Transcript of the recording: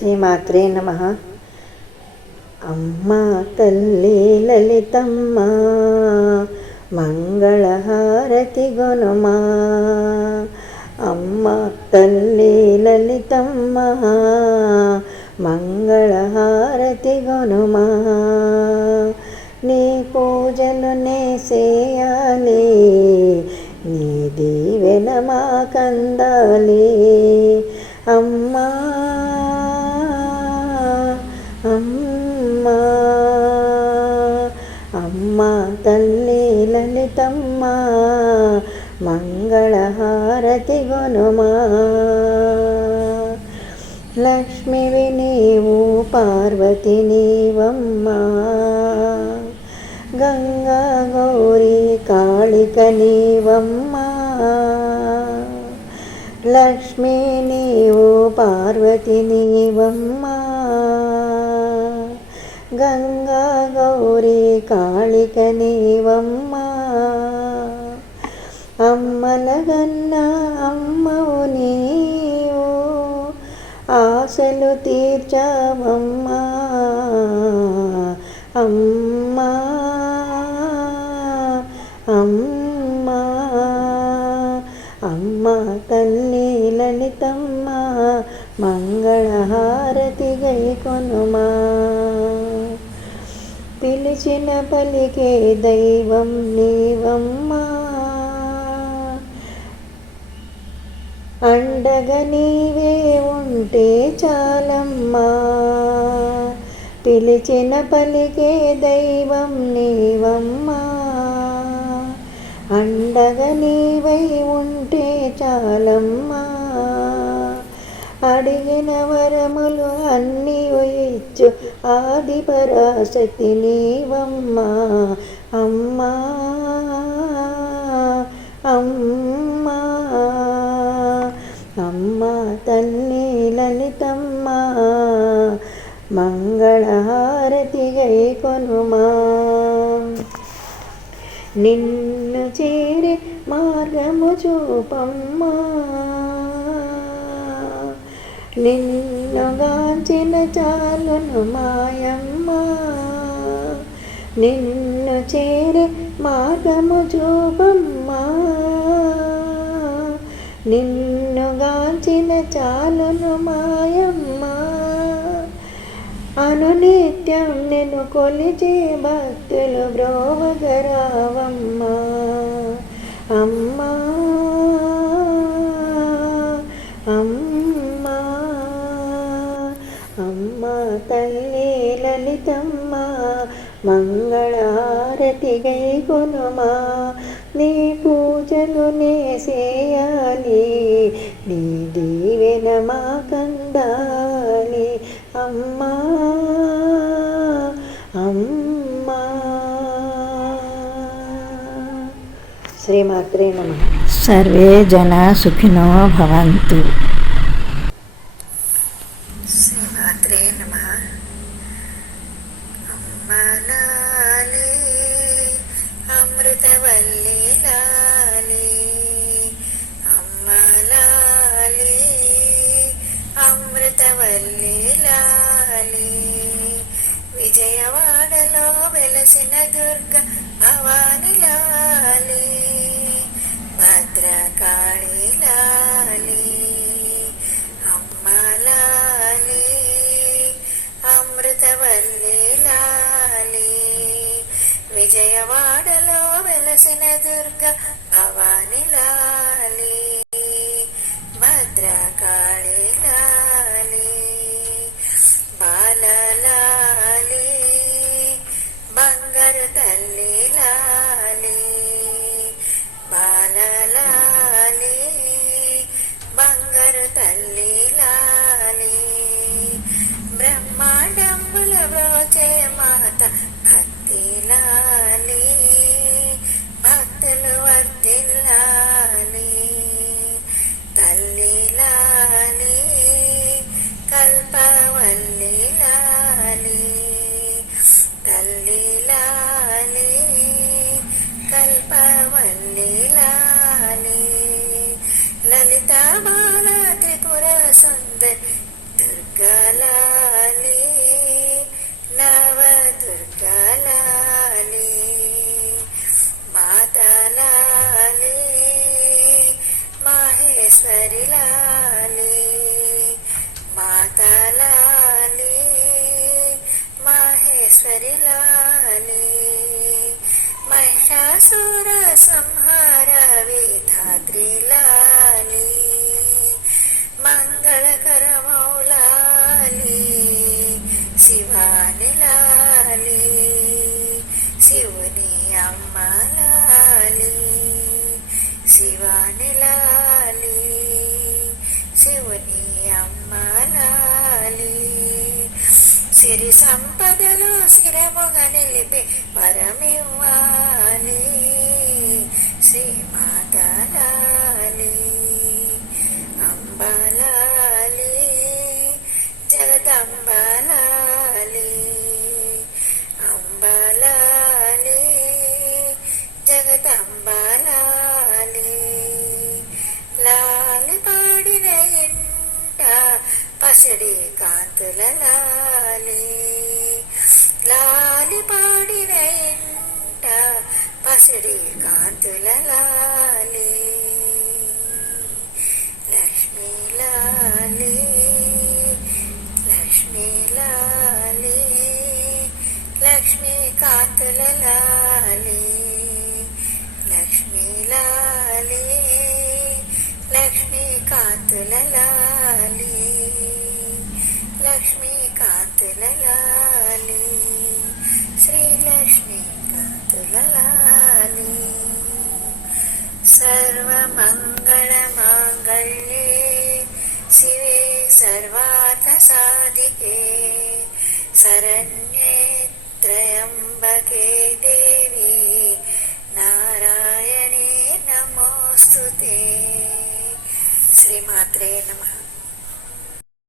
శ్రీమాత్రే నమః. అమ్మా తల్లి లలితమ్మ మంగళహారతి గొనుమా. అమ్మ తల్లి లలితమ్మ మంగళహారతి గొనుమా. నీ పూజలు నే చేయాలి, నీ దీవెన మాకందాలి. అమ్మా అమ్మా అమ్మా తల్లి లలితమ్మ మంగళహారతి గొనుమా. లక్ష్మివి నీవు పార్వతి నీవమ్మా, గంగా గౌరీ కాళిక నీవమ్మా. లక్ష్మీ నీవు పార్వతి నీవమ్మా, గంగా గౌరీ కాళిక నీవమ్మా. అమ్మలగన్న అమ్మవు నీవు, ఆశలు తీర్చావమ్మా. అమ్మా అమ్మా అమ్మా తల్లి లలితమ్మ మంగళహారతి గైకొనుమా. పిలిచిన పలికే దైవం నీవమ్మా, అండగా నీవే ఉంటే చాలమ్మా. పిలిచిన పలికే దైవం నీవమ్మా, అండగా నీవై ఉంటే చాలమ్మా. అడిగిన వరములు అన్నీ ఇచ్చు ఆది పరాశక్తి నీవమ్మా. అమ్మా అమ్మా అమ్మా తల్లి లలితమ్మ మంగళహారతి గైకొనుమా. నిన్ను చేరే మార్గము చూపమ్మా, నిన్ను గాంచిన చాలును మాయమ్మ. నిన్ను చేరే మార్గము చూపమ్మా, నిన్ను గాంచిన చాలును మాయమ్మ. అనునిత్యం నిన్ను కొలిచే భక్తులు బ్రోవగరావమ్మా. అమ్మా అమ్మా అమ్మా తల్లి లలితమ్మ మంగళహారతి గైకొనుమా. నీ పూజలు నే చేయాలి, నీ దీవెన మాకందాలి. అమ్మా అమ్మా. శ్రీమాత్రే నమః. సర్వే జనా సుఖినో భవంతు. శ్రీమాత్రే నమః. అమ్మా లాలే అమృతవల్లి లాలే, అమ్మా లాలే అమృతవల్లి లాలే. విజయవాడలో వెలసిన దుర్గ భవాని లాలే, భద్రకాళి లాలే. అమ్మా లాలే అమృతవల్లి లాలే, విజయవాడలో వెలసిన దుర్గ భవాని లాలే, భద్రకాళి లాలే. బాలలాలే బంగారు తల్లి లాలే, బాలలాలే బంగారు తల్లి లాలే. బ్రహ్మాండంబుల బ్రోచే మాత భక్తి లాలే, భక్తులు వర్ధిల్లాలి. తల్లి లాలే కల్పవల్లి లాలే, తల్లి లాలే కల్పవల్లి లాలే. లలిత బాల త్రిపుర సుందరి దుర్గ దుర్గలాలి నవదుర్గలాలి మాతలాలి మహేశ్వరి లాలి మాతలాలి మహేశ్వరి లాలి మహిషాసుర సంహార విధాత్రి లాలి మంగళకర మౌలాలి శివాని లాలి శివుని అమ్మ లాలి శివాని లాలి శివుని అమ్మ లాలి సిరి సంపదలు శిరముగ నిలిపి పరమివ్వాలి శ్రీమాత లాలి అంబలాలి జగదంబలాలి అంబలాలి జగదంబలాలి లాలి పాడిన ఇంట పసిడి కాంతుల లాలి లాలి పాడిన ఇంట పసిడి కాంతుల లాలి లక్ష్మీ లాలి లక్ష్మీ లాలి లక్ష్మీ కాంతుల లాలి లక్ష్మీ లాలి లక్ష్మీ కాంతుల లాలి లక్ష్మీ కాంతుల లాలి శ్రీలక్ష్మీ కాంతుల లాలి సర్వమంగళమాంగళ్యే శివే సర్వార్థ సాధికే శరణ్యే త్రయంబకే దేవి నారాయణే నమోస్తుతే శ్రీమాత్రే నమః.